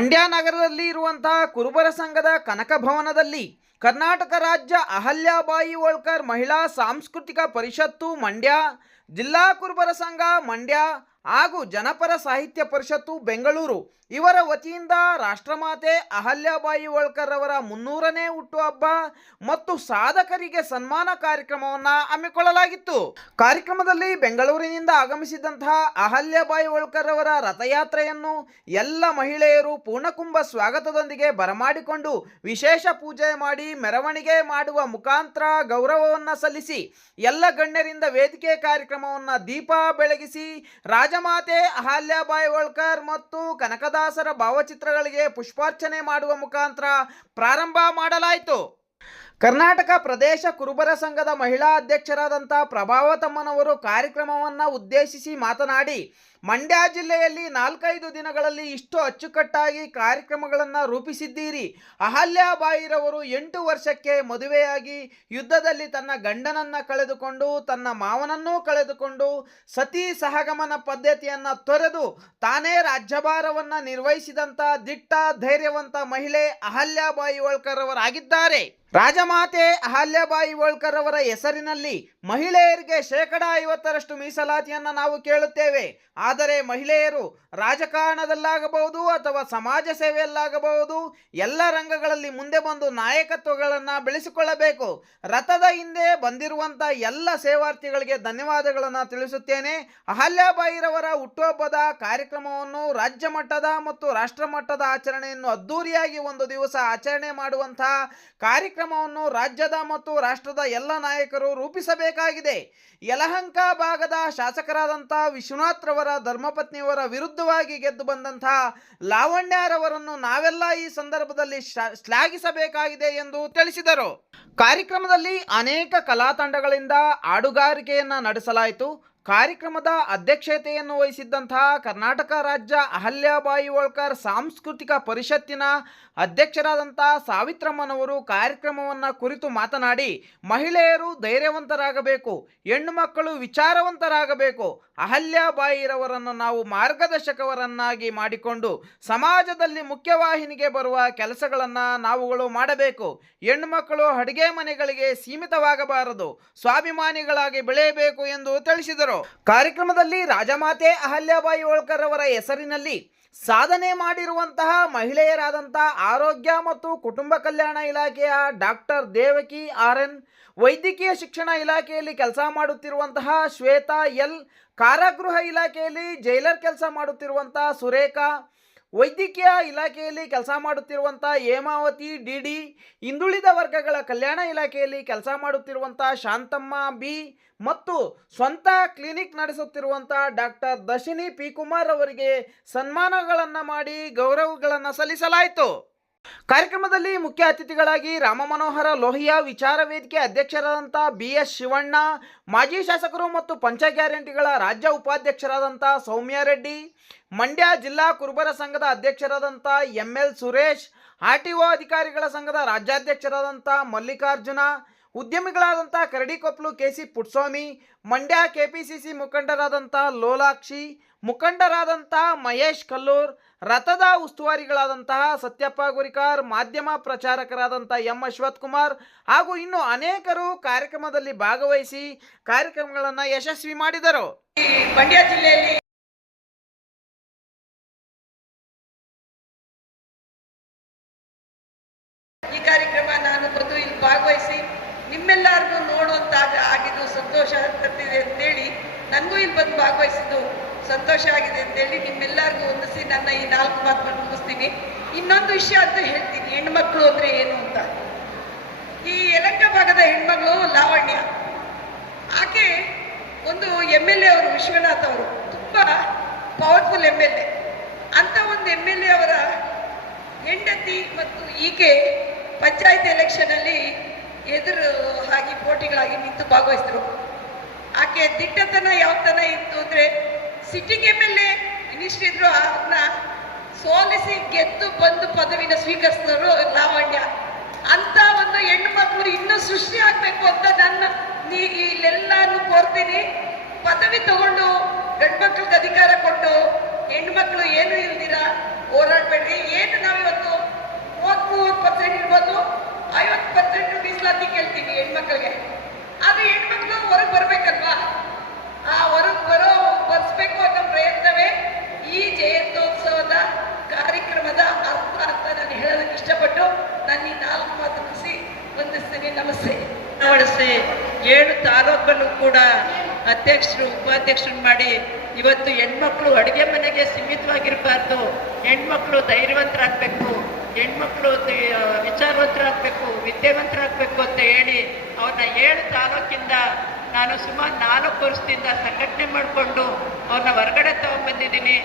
ಮಂಡ್ಯ ನಗರದಲ್ಲಿ ಇರುವಂತಹ ಕುರುಬರ ಸಂಘದ ಕನಕ ಭವನದಲ್ಲಿ ಕರ್ನಾಟಕ ರಾಜ್ಯ ಅಹಲ್ಯಾಬಾಯಿ ಹೋಳ್ಕರ್ ಮಹಿಳಾ ಸಾಂಸ್ಕೃತಿಕ ಪರಿಷತ್ತು ಮಂಡ್ಯ, ಜಿಲ್ಲಾ ಕುರುಬರ ಸಂಘ ಮಂಡ್ಯ ಹಾಗೂ ಜನಪರ ಸಾಹಿತ್ಯ ಪರಿಷತ್ತು ಬೆಂಗಳೂರು ಇವರ ವತಿಯಿಂದ ರಾಷ್ಟ್ರಮಾತೆ ಅಹಲ್ಯಾಬಾಯಿ ಹೋಳ್ಕರ್ ಅವರ 300ನೇ ಹುಟ್ಟುಹಬ್ಬ ಮತ್ತು ಸಾಧಕರಿಗೆ ಸನ್ಮಾನ ಕಾರ್ಯಕ್ರಮವನ್ನು ಹಮ್ಮಿಕೊಳ್ಳಲಾಗಿತ್ತು. ಕಾರ್ಯಕ್ರಮದಲ್ಲಿ ಬೆಂಗಳೂರಿನಿಂದ ಆಗಮಿಸಿದಂತಹ ಅಹಲ್ಯಾಬಾಯಿ ಹೋಳ್ಕರ್ ಅವರ ರಥಯಾತ್ರೆಯನ್ನು ಎಲ್ಲ ಮಹಿಳೆಯರು ಪೂರ್ಣಕುಂಭ ಸ್ವಾಗತದೊಂದಿಗೆ ಬರಮಾಡಿಕೊಂಡು ವಿಶೇಷ ಪೂಜೆ ಮಾಡಿ ಮೆರವಣಿಗೆ ಮಾಡುವ ಮುಖಾಂತರ ಗೌರವವನ್ನು ಸಲ್ಲಿಸಿ ಎಲ್ಲ ಗಣ್ಯರಿಂದ ವೇದಿಕೆ ಕಾರ್ಯಕ್ರಮವನ್ನು ದೀಪ ಬೆಳಗಿಸಿ ರಾಜಮಾತೆ ಅಹಲ್ಯಾಬಾಯಿ ಹೋಳ್ಕರ್ ಮತ್ತು ಕನಕದಾಸರ ಭಾವಚಿತ್ರಗಳಿಗೆ ಪುಷ್ಪಾರ್ಚನೆ ಮಾಡುವ ಮುಖಾಂತರ ಪ್ರಾರಂಭ ಮಾಡಲಾಯಿತು. ಕರ್ನಾಟಕ ಪ್ರದೇಶ ಕುರುಬರ ಸಂಘದ ಮಹಿಳಾ ಅಧ್ಯಕ್ಷರಾದಂಥ ಪ್ರಭಾವತಮ್ಮನವರು ಕಾರ್ಯಕ್ರಮವನ್ನು ಉದ್ದೇಶಿಸಿ ಮಾತನಾಡಿ, ಮಂಡ್ಯ ಜಿಲ್ಲೆಯಲ್ಲಿ 4-5 ದಿನಗಳಲ್ಲಿ ಇಷ್ಟು ಅಚ್ಚುಕಟ್ಟಾಗಿ ಕಾರ್ಯಕ್ರಮಗಳನ್ನು ರೂಪಿಸಿದ್ದೀರಿ. ಅಹಲ್ಯಾಬಾಯಿರವರು 8 ವರ್ಷಕ್ಕೆ ಮದುವೆಯಾಗಿ ಯುದ್ಧದಲ್ಲಿ ತನ್ನ ಗಂಡನನ್ನು ಕಳೆದುಕೊಂಡು ತನ್ನ ಮಾವನನ್ನೂ ಕಳೆದುಕೊಂಡು ಸತಿ ಸಹಗಮನ ಪದ್ಧತಿಯನ್ನು ತೊರೆದು ತಾನೇ ರಾಜ್ಯಭಾರವನ್ನು ನಿರ್ವಹಿಸಿದಂಥ ದಿಟ್ಟ ಧೈರ್ಯವಂತ ಮಹಿಳೆ ಅಹಲ್ಯಾಬಾಯಿ ಹೋಳ್ಕರ್ ಅವರಾಗಿದ್ದಾರೆ. ರಾಜಮಾತೆ ಅಹಲ್ಯಾಬಾಯಿ ಹೋಳ್ಕರ್ ಅವರ ಹೆಸರಿನಲ್ಲಿ ಮಹಿಳೆಯರಿಗೆ 50% ಮೀಸಲಾತಿಯನ್ನು ನಾವು ಕೇಳುತ್ತೇವೆ. ಆದರೆ ಮಹಿಳೆಯರು ರಾಜಕಾರಣದಲ್ಲಾಗಬಹುದು ಅಥವಾ ಸಮಾಜ ಸೇವೆಯಲ್ಲಾಗಬಹುದು ಎಲ್ಲ ರಂಗಗಳಲ್ಲಿ ಮುಂದೆ ಬಂದು ನಾಯಕತ್ವಗಳನ್ನು ಬೆಳೆಸಿಕೊಳ್ಳಬೇಕು. ರಥದ ಹಿಂದೆ ಬಂದಿರುವಂಥ ಎಲ್ಲ ಸೇವಾರ್ಥಿಗಳಿಗೆ ಧನ್ಯವಾದಗಳನ್ನು ತಿಳಿಸುತ್ತೇನೆ. ಅಹಲ್ಯಾಬಾಯಿರವರ ಹುಟ್ಟುಹಬ್ಬದ ಕಾರ್ಯಕ್ರಮವನ್ನು ರಾಜ್ಯ ಮಟ್ಟದ ಮತ್ತು ರಾಷ್ಟ್ರ ಮಟ್ಟದ ಆಚರಣೆಯನ್ನು ಅದ್ದೂರಿಯಾಗಿ ಒಂದು ದಿವಸ ಆಚರಣೆ ಮಾಡುವಂತಹ ಕಾರ್ಯಕ್ರಮವನ್ನು ರಾಜ್ಯದ ಮತ್ತು ರಾಷ್ಟ್ರದ ಎಲ್ಲ ನಾಯಕರು ರೂಪಿಸಬೇಕಾಗಿದೆ. ಯಲಹಂಕ ಭಾಗದ ಶಾಸಕರಾದಂಥ ವಿಶ್ವನಾಥ್ ರವರ ಧರ್ಮಪತ್ನಿಯವರ ವಿರುದ್ಧವಾಗಿ ಗೆದ್ದು ಬಂದಂತಹ ಲಾವಣ್ಯರವರನ್ನು ನಾವೆಲ್ಲ ಈ ಸಂದರ್ಭದಲ್ಲಿ ಶ್ಲಾಘಿಸಬೇಕಾಗಿದೆ ಎಂದು ತಿಳಿಸಿದರು. ಕಾರ್ಯಕ್ರಮದಲ್ಲಿ ಅನೇಕ ಕಲಾ ತಂಡಗಳಿಂದ ಹಾಡುಗಾರಿಕೆಯನ್ನು ನಡೆಸಲಾಯಿತು. ಕಾರ್ಯಕ್ರಮದ ಅಧ್ಯಕ್ಷತೆಯನ್ನು ವಹಿಸಿದ್ದಂತಹ ಕರ್ನಾಟಕ ರಾಜ್ಯ ಅಹಲ್ಯಾಬಾಯಿ ಹೋಳ್ಕರ್ ಸಾಂಸ್ಕೃತಿಕ ಪರಿಷತ್ತಿನ ಅಧ್ಯಕ್ಷರಾದಂಥ ಸಾವಿತ್ರಮ್ಮನವರು ಕಾರ್ಯಕ್ರಮವನ್ನು ಕುರಿತು ಮಾತನಾಡಿ, ಮಹಿಳೆಯರು ಧೈರ್ಯವಂತರಾಗಬೇಕು, ಹೆಣ್ಣು ಮಕ್ಕಳು ವಿಚಾರವಂತರಾಗಬೇಕು. ಅಹಲ್ಯಾಬಾಯಿರವರನ್ನು ನಾವು ಮಾರ್ಗದರ್ಶಕವರನ್ನಾಗಿ ಮಾಡಿಕೊಂಡು ಸಮಾಜದಲ್ಲಿ ಮುಖ್ಯವಾಹಿನಿಗೆ ಬರುವ ಕೆಲಸಗಳನ್ನು ನಾವುಗಳು ಮಾಡಬೇಕು. ಹೆಣ್ಣು ಮಕ್ಕಳು ಅಡುಗೆ ಮನೆಗಳಿಗೆ ಸೀಮಿತವಾಗಬಾರದು, ಸ್ವಾಭಿಮಾನಿಗಳಾಗಿ ಬೆಳೆಯಬೇಕು ಎಂದು ತಿಳಿಸಿದರು. ಕಾರ್ಯಕ್ರಮದಲ್ಲಿ ರಾಜಮಾತೆ ಅಹಲ್ಯಾಬಾಯಿ ಹೋಳ್ಕರ್ ಅವರ ಹೆಸರಿನಲ್ಲಿ ಸಾಧನೆ ಮಾಡಿರುವಂತಹ ಮಹಿಳೆಯರಾದಂಥ ಆರೋಗ್ಯ ಮತ್ತು ಕುಟುಂಬ ಕಲ್ಯಾಣ ಇಲಾಖೆಯ ಡಾಕ್ಟರ್ ದೇವಕಿ RN, ವೈದ್ಯಕೀಯ ಶಿಕ್ಷಣ ಇಲಾಖೆಯಲ್ಲಿ ಕೆಲಸ ಮಾಡುತ್ತಿರುವಂತಹ ಶ್ವೇತಾ L, ಕಾರಾಗೃಹ ಇಲಾಖೆಯಲ್ಲಿ ಜೈಲರ್ ಕೆಲಸ ಮಾಡುತ್ತಿರುವಂಥ ಸುರೇಖಾ, ವೈದ್ಯಕೀಯ ಇಲಾಖೆಯಲ್ಲಿ ಕೆಲಸ ಮಾಡುತ್ತಿರುವಂಥ ಹೇಮಾವತಿ DD, ಹಿಂದುಳಿದ ವರ್ಗಗಳ ಕಲ್ಯಾಣ ಇಲಾಖೆಯಲ್ಲಿ ಕೆಲಸ ಮಾಡುತ್ತಿರುವಂಥ ಶಾಂತಮ್ಮ B ಮತ್ತು ಸ್ವಂತ ಕ್ಲಿನಿಕ್ ನಡೆಸುತ್ತಿರುವಂಥ ಡಾಕ್ಟರ್ ದಶಿನಿ P ಕುಮಾರ್ ಅವರಿಗೆ ಸನ್ಮಾನಗಳನ್ನು ಮಾಡಿ ಗೌರವಗಳನ್ನು ಸಲ್ಲಿಸಲಾಯಿತು. ಕಾರ್ಯಕ್ರಮದಲ್ಲಿ ಮುಖ್ಯ ಅತಿಥಿಗಳಾಗಿ ರಾಮಮನೋಹರ ಲೋಹಿಯಾ, ವಿಚಾರ ವೇದಿಕೆ ಅಧ್ಯಕ್ಷರಾದಂಥ BS ಶಿವಣ್ಣ, ಮಾಜಿ ಶಾಸಕರು ಮತ್ತು ಪಂಚ ಗ್ಯಾರಂಟಿಗಳ ರಾಜ್ಯ ಉಪಾಧ್ಯಕ್ಷರಾದಂಥ ಸೌಮ್ಯ ರೆಡ್ಡಿ, ಮಂಡ್ಯ ಜಿಲ್ಲಾ ಕುರುಬರ ಸಂಘದ ಅಧ್ಯಕ್ಷರಾದಂಥ ML ಸುರೇಶ್, RTO ಅಧಿಕಾರಿಗಳ ಸಂಘದ ರಾಜ್ಯಾಧ್ಯಕ್ಷರಾದಂಥ ಮಲ್ಲಿಕಾರ್ಜುನ, ಉದ್ಯಮಿಗಳಾದಂಥ ಕರಡಿಕೊಪ್ಪಲು KC ಪುಟ್ಸ್ವಾಮಿ, ಮಂಡ್ಯ KPCC ಮುಖಂಡರಾದಂಥ ಲೋಲಾಕ್ಷಿ, ಮುಖಂಡರಾದಂಥ ಮಹೇಶ್ ಕಲ್ಲೂರ್, ರಥದ ಉಸ್ತುವಾರಿಗಳಾದಂತಹ ಸತ್ಯಪ್ಪ ಗುರಿಕಾರ್, ಮಾಧ್ಯಮ ಪ್ರಚಾರಕರಾದಂಥ M ಅಶ್ವಥ್ ಕುಮಾರ್ ಹಾಗೂ ಇನ್ನು ಅನೇಕರು ಕಾರ್ಯಕ್ರಮದಲ್ಲಿ ಭಾಗವಹಿಸಿ ಕಾರ್ಯಕ್ರಮಗಳನ್ನು ಯಶಸ್ವಿ ಮಾಡಿದರು. ಮಂಡ್ಯ ಜಿಲ್ಲೆಯಲ್ಲಿ ಈ ಕಾರ್ಯಕ್ರಮ ನಾನು ಬಂದು ಇಲ್ಲಿ ಭಾಗವಹಿಸಿ ನಿಮ್ಮೆಲ್ಲರಿಗೂ ನೋಡುವಂತ ಆಗಿದ್ದು ಸಂತೋಷ ತರ್ತಿದೆ ಅಂತೇಳಿ, ನನಗೂ ಇಲ್ಲಿ ಬಂದು ಭಾಗವಹಿಸಿದ್ದು ಸಂತೋಷ ಆಗಿದೆ ಅಂತೇಳಿ ನಿಮ್ಮೆಲ್ಲರಿಗೂ ಹೊಂದಿಸಿ ನನ್ನ ಈ 4 ಮಾತನ್ನು ಮುಗಿಸ್ತೀನಿ. ಇನ್ನೊಂದು ವಿಷಯ ಅಂತ ಹೇಳ್ತೀನಿ, ಹೆಣ್ಮಕ್ಳು ಅಂದರೆ ಏನು ಅಂತ. ಈ ಯಲಹಂಕ ಭಾಗದ ಹೆಣ್ಮಗಳು ಲಾವಣ್ಯ, ಆಕೆ ಒಂದು MLA ಅವರು, ವಿಶ್ವನಾಥ್ ಅವರು ತುಂಬ ಪವರ್ಫುಲ್ MLA. ಅಂತ ಒಂದು MLA ಅವರ ಹೆಂಡತಿ ಮತ್ತು ಈಕೆ ಪಂಚಾಯತ್ ಎಲೆಕ್ಷನಲ್ಲಿ ಎದುರು ಹಾಗೆ ಪೋಟಿಗಳಾಗಿ ನಿಂತು ಭಾಗವಹಿಸಿದ್ರು. ಆಕೆ ದಿಟ್ಟತನ ಯಾವ ತನ ಇತ್ತು ಅಂದರೆ, ಸಿಟ್ಟಿಂಗ್ MLA ಮಿನಿಸ್ಟರ್ ಇದ್ರು, ಅದನ್ನ ಸೋಲಿಸಿ ಗೆದ್ದು ಬಂದು ಪದವಿನ ಸ್ವೀಕರಿಸಿದ್ರು ಲಾವಣ್ಯ. ಅಂತ ಒಂದು ಹೆಣ್ಣು ಮಕ್ಕಳು ಇನ್ನೂ ಸೃಷ್ಟಿ ಆಗ್ಬೇಕು ಅಂತ ನನ್ನ ಇಲ್ಲೆಲ್ಲಾನು ಕೋರ್ತೀನಿ. ಪದವಿ ತಗೊಂಡು ಗಂಡು ಮಕ್ಳಿಗೆ ಅಧಿಕಾರ ಕೊಟ್ಟು ಹೆಣ್ಣು ಮಕ್ಕಳು ಏನು ಇಲ್ದಿರ ಹೋರಾಡಬೇಡ್ರಿ. ಏನು ನಾವಿವತ್ತು 33% ಇರ್ಬೋದು, 50% ಮೀಸಲಾತಿ ಕೇಳ್ತೀವಿ ಹೆಣ್ಮಕ್ಳಿಗೆ. ಆದ್ರೆ ಹೆಣ್ಮಕ್ಳು ಹೊರಗೆ ಬರ್ಬೇಕಲ್ವಾ? ಆ ಹೊರಗೆ ಬರ್ಸ್ಬೇಕು ಅನ್ನೋ ಪ್ರಯತ್ನವೇ ಈ ಜಯಂತ್ಯೋತ್ಸವದ ಕಾರ್ಯಕ್ರಮದ ಅರ್ಥ ಅಂತ ನಾನು ಹೇಳೋದಕ್ಕೆ ಇಷ್ಟಪಟ್ಟು ನಾನು ಈ 4 ಮಾತು ಮುಗಿಸಿ ವಂದಿಸ್ತೀನಿ. ನಮಸ್ತೆ. ಅಳವಡಿಸಿ 7 ತಾಲೂಕಲ್ಲೂ ಕೂಡ ಅಧ್ಯಕ್ಷರು ಉಪಾಧ್ಯಕ್ಷರು ಮಾಡಿ ಇವತ್ತು ಹೆಣ್ಮಕ್ಳು ಅಡುಗೆ ಮನೆಗೆ ಸೀಮಿತವಾಗಿರಬಾರ್ದು, ಹೆಣ್ಮಕ್ಳು ಧೈರ್ಯವಂತರಾಗಬೇಕು, ಹೆಣ್ಮಕ್ಳು ವಿಚಾರವಂತರಾಗಬೇಕು, ವಿದ್ಯಾವಂತರಾಗಬೇಕು ಅಂತ ಹೇಳಿ ಅವ್ರನ್ನ 7 ತಾಲೂಕಿಂದ ನಾನು ಸುಮಾರು 4 ವರ್ಷದಿಂದ ಸಂಘಟನೆ ಮಾಡಿಕೊಂಡು ಅವ್ರನ್ನ ಹೊರಗಡೆ ತಗೊಂಡ್ಬಂದಿದ್ದೀನಿ.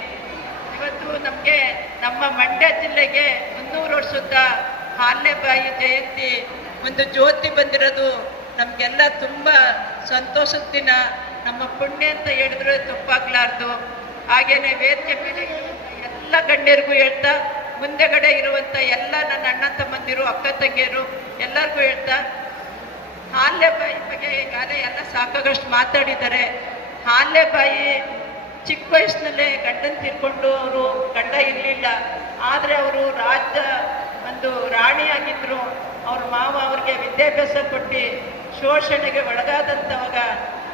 ಇವತ್ತು ನಮಗೆ ನಮ್ಮ ಮಂಡ್ಯ ಜಿಲ್ಲೆಗೆ 300 ವರ್ಷದ ಅಹಲ್ಯಾಬಾಯಿ ಜಯಂತಿ ಒಂದು ಜ್ಯೋತಿ ಬಂದಿರೋದು ನಮಗೆಲ್ಲ ತುಂಬ ಸಂತೋಷದ ದಿನ, ನಮ್ಮ ಪುಣ್ಯ ಅಂತ ಹೇಳಿದ್ರೆ ತಪ್ಪಾಗ್ಲಾರ್ದು. ಹಾಗೇನೆ ವೇದಿಕೆ ಮೇಲೆ ಎಲ್ಲ ಗಣ್ಯರಿಗೂ ಹೇಳ್ತಾ, ಮುಂದೆಗಡೆ ಇರುವಂಥ ಎಲ್ಲ ನನ್ನ ಅಣ್ಣ ತಮ್ಮಂದಿರು, ಅಕ್ಕ ತಂಗಿಯರು ಎಲ್ಲರಿಗೂ ಹೇಳ್ತಾ, ಅಹಲ್ಯಾಬಾಯಿ ಬಗ್ಗೆ ಈಗಾಗಲೇ ಎಲ್ಲ ಸಾಕಾಗಷ್ಟು ಮಾತಾಡಿದ್ದಾರೆ. ಅಹಲ್ಯಾಬಾಯಿ ಚಿಕ್ಕ ವಯಸ್ಸಿನಲ್ಲೇ ಗಂಡನ ತೀರ್ಕೊಂಡು ಅವರು ಗಂಡ ಇರಲಿಲ್ಲ, ಆದರೆ ಅವರು ರಾಜ್ಯ ಒಂದು ರಾಣಿಯಾಗಿದ್ದರು. ಅವ್ರ ಮಾವ ಅವ್ರಿಗೆ ವಿದ್ಯಾಭ್ಯಾಸ ಕೊಟ್ಟು ಶೋಷಣೆಗೆ ಒಳಗಾದಂಥವಾಗ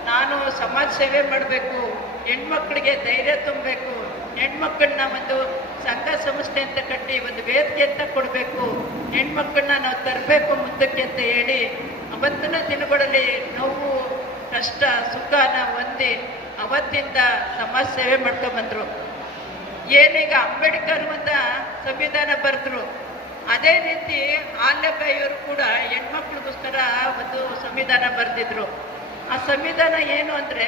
ನಾನು ಸಮಾಜ ಸೇವೆ ಮಾಡಬೇಕು, ಹೆಣ್ಮಕ್ಳಿಗೆ ಧೈರ್ಯ ತುಂಬಬೇಕು, ಹೆಣ್ಮಕ್ಳನ್ನ ಒಂದು ಸಂಘ ಸಂಸ್ಥೆ ಅಂತ ಕಟ್ಟಿ ಒಂದು ವೇದಿಕೆ ಅಂತ ಕೊಡಬೇಕು, ಹೆಣ್ಮಕ್ಳನ್ನ ನಾವು ತರಬೇಕು ಮುಂದಕ್ಕೆ ಅಂತ ಹೇಳಿ ಅವತ್ತಿನ ದಿನಗಳಲ್ಲಿ ನೋವು ಕಷ್ಟ ಸುಖನ ಹೊಂದಿ ಅವತ್ತಿಂದ ಸಮಾಜ ಸೇವೆ ಮಾಡ್ಕೊಂಡ್ಬಂದರು. ಏನೀಗ ಅಂಬೇಡ್ಕರ್ ಒಂದು ಸಂವಿಧಾನ ಬರೆದ್ರು, ಅದೇ ರೀತಿ ಅಹಲ್ಯಾಬಾಯಿಯವರು ಕೂಡ ಹೆಣ್ಮಕ್ಳಿಗೋಸ್ಕರ ಒಂದು ಸಂವಿಧಾನ ಬರೆದಿದ್ರು. ಆ ಸಂವಿಧಾನ ಏನು ಅಂದರೆ,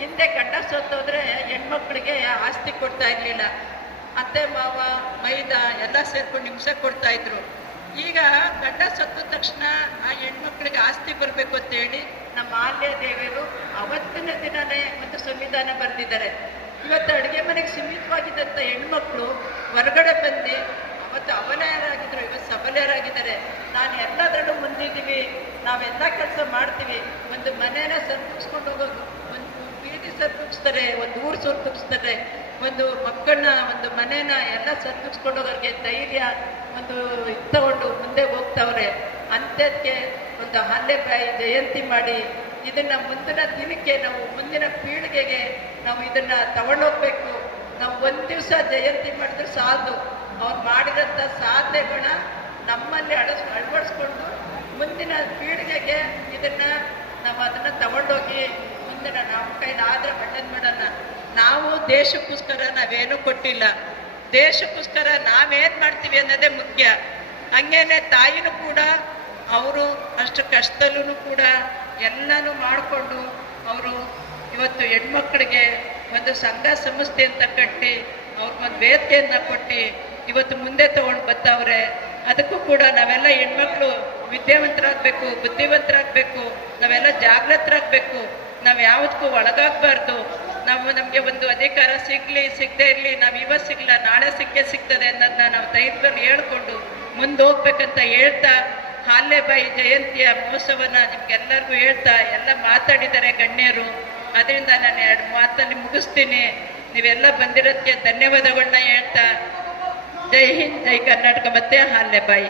ಹಿಂದೆ ಗಂಡ ಸತ್ತೋದ್ರೆ ಹೆಣ್ಮಕ್ಳಿಗೆ ಆಸ್ತಿ ಕೊಡ್ತಾ ಇರಲಿಲ್ಲ, ಅತ್ತೆ ಮಾವ ಮೈದ ಎಲ್ಲ ಸೇರ್ಕೊಂಡು ಹಿಂಸೆ ಕೊಡ್ತಾ ಇದ್ರು. ಈಗ ಗಂಡ ಸತ್ತ ತಕ್ಷಣ ಆ ಹೆಣ್ಮಕ್ಳಿಗೆ ಆಸ್ತಿ ಬರಬೇಕು ಅಂತೇಳಿ ನಮ್ಮ ಅಹಲ್ಯಾದೇವಿಯರು ಅವತ್ತಿನ ದಿನನೇ ಒಂದು ಸಂವಿಧಾನ ಬರೆದಿದ್ದಾರೆ. ಇವತ್ತು ಅಡುಗೆ ಮನೆಗೆ ಸೀಮಿತವಾಗಿದ್ದಂಥ ಹೆಣ್ಮಕ್ಳು ಹೊರಗಡೆ ಬಂದು ಅವತ್ತು ಅಬಲೆಯರಾಗಿದ್ರು, ಇವತ್ತು ಸಬಲೆಯರಾಗಿದ್ದಾರೆ. ನಾನು ಎಲ್ಲದರಲ್ಲೂ ಮುಂದಿದ್ದೀವಿ, ನಾವೆಲ್ಲ ಕೆಲಸ ಮಾಡ್ತೀವಿ. ಒಂದು ಮನೇನ ಸರಿದೂಗಿಸ್ಕೊಂಡು ಹೋಗೋದು, ಒಂದು ಬೀದಿ ಸರಿದೂಗಿಸ್ತಾರೆ, ಒಂದು ಊರು ಸರಿದೂಗಿಸ್ತಾರೆ, ಒಂದು ಮಕ್ಕಳನ್ನ ಒಂದು ಮನೇನ ಎಲ್ಲ ಸರಿದೂಗಿಸ್ಕೊಂಡು ಹೋಗೋರಿಗೆ ಧೈರ್ಯ ಒಂದು ತಗೊಂಡು ಮುಂದೆ ಹೋಗ್ತಾವ್ರೆ. ಅಂಥದ್ದಕ್ಕೆ ಒಂದು ಅಹಲ್ಯಾಬಾಯಿ ಜಯಂತಿ ಮಾಡಿ ಇದನ್ನು ಮುಂದಿನ ದಿನಕ್ಕೆ ನಾವು ಮುಂದಿನ ಪೀಳಿಗೆಗೆ ನಾವು ಇದನ್ನು ತಗೊಂಡೋಗ್ಬೇಕು. ನಾವು ಒಂದು ದಿವಸ ಜಯಂತಿ ಮಾಡಿದ್ರೆ ಸಾಲದು, ಅವ್ರು ಮಾಡಿದಂಥ ಸಾಧನೆಗಳನ್ನ ನಮ್ಮಲ್ಲಿ ಅಳವಡಿಸ್ಕೊಂಡು ಮುಂದಿನ ಪೀಳಿಗೆಗೆ ಇದನ್ನು ನಾವು ಅದನ್ನು ತಗೊಂಡೋಗಿ ಮುಂದಿನ ನಮ್ಮ ಕೈಲಾದರೆ ಒಳ್ಳೇದು ಮಾಡೋಣ. ನಾವು ದೇಶಕ್ಕೋಸ್ಕರ ನಾವೇನೂ ಕೊಟ್ಟಿಲ್ಲ, ದೇಶಕ್ಕೋಸ್ಕರ ನಾವೇನು ಮಾಡ್ತೀವಿ ಅನ್ನೋದೇ ಮುಖ್ಯ. ಹಂಗೇನೆ ತಾಯಿನೂ ಕೂಡ ಅವರು ಅಷ್ಟು ಕಷ್ಟದಲ್ಲೂ ಕೂಡ ಎಲ್ಲನೂ ಮಾಡಿಕೊಂಡು ಅವರು ಇವತ್ತು ಹೆಣ್ಮಕ್ಳಿಗೆ ಒಂದು ಸಂಘ ಸಂಸ್ಥೆ ಅಂತ ಕಟ್ಟಿ ಅವ್ರಿಗೊಂದು ವೇದಿಕೆಯನ್ನು ಕೊಟ್ಟು ಇವತ್ತು ಮುಂದೆ ತಗೊಂಡು ಬರ್ತಾವ್ರೆ. ಅದಕ್ಕೂ ಕೂಡ ನಾವೆಲ್ಲ ಹೆಣ್ಮಕ್ಳು ವಿದ್ಯಾವಂತರಾಗಬೇಕು, ಬುದ್ಧಿವಂತರಾಗಬೇಕು, ನಾವೆಲ್ಲ ಜಾಗೃತರಾಗಬೇಕು. ನಾವು ಯಾವುದಕ್ಕೂ ಒಳಗಾಗಬಾರ್ದು. ನಮಗೆ ಒಂದು ಅಧಿಕಾರ ಸಿಗದೇ ಇರಲಿ, ನಾವು ಇವತ್ತು ಸಿಗಲ್ಲ ನಾಳೆ ಸಿಗ್ತದೆ ಅನ್ನೋದನ್ನ ನಾವು ಧೈರ್ಯದಲ್ಲಿ ಹೇಳ್ಕೊಂಡು ಮುಂದೆ ಹೋಗ್ಬೇಕಂತ ಹೇಳ್ತಾ, ಅಹಲ್ಯಾಬಾಯಿ ಜಯಂತಿಯ ಮಹೋತ್ಸವನ ನಿಮ್ಗೆಲ್ಲರಿಗೂ ಹೇಳ್ತಾ ಎಲ್ಲ ಮಾತಾಡಿದ್ದಾರೆ ಗಣ್ಯರು. ಅದರಿಂದ ನಾನು 2 ಮಾತಲ್ಲಿ ಮುಗಿಸ್ತೀನಿ. ನೀವೆಲ್ಲ ಬಂದಿರೋದಕ್ಕೆ ಧನ್ಯವಾದಗಳನ್ನ ಹೇಳ್ತಾ, ಜೈ ಹಿಂದ್, ಜೈ ಕರ್ನಾಟಕ, ಮತ್ತೆ ಅಹಲ್ಯಾಬಾಯಿ.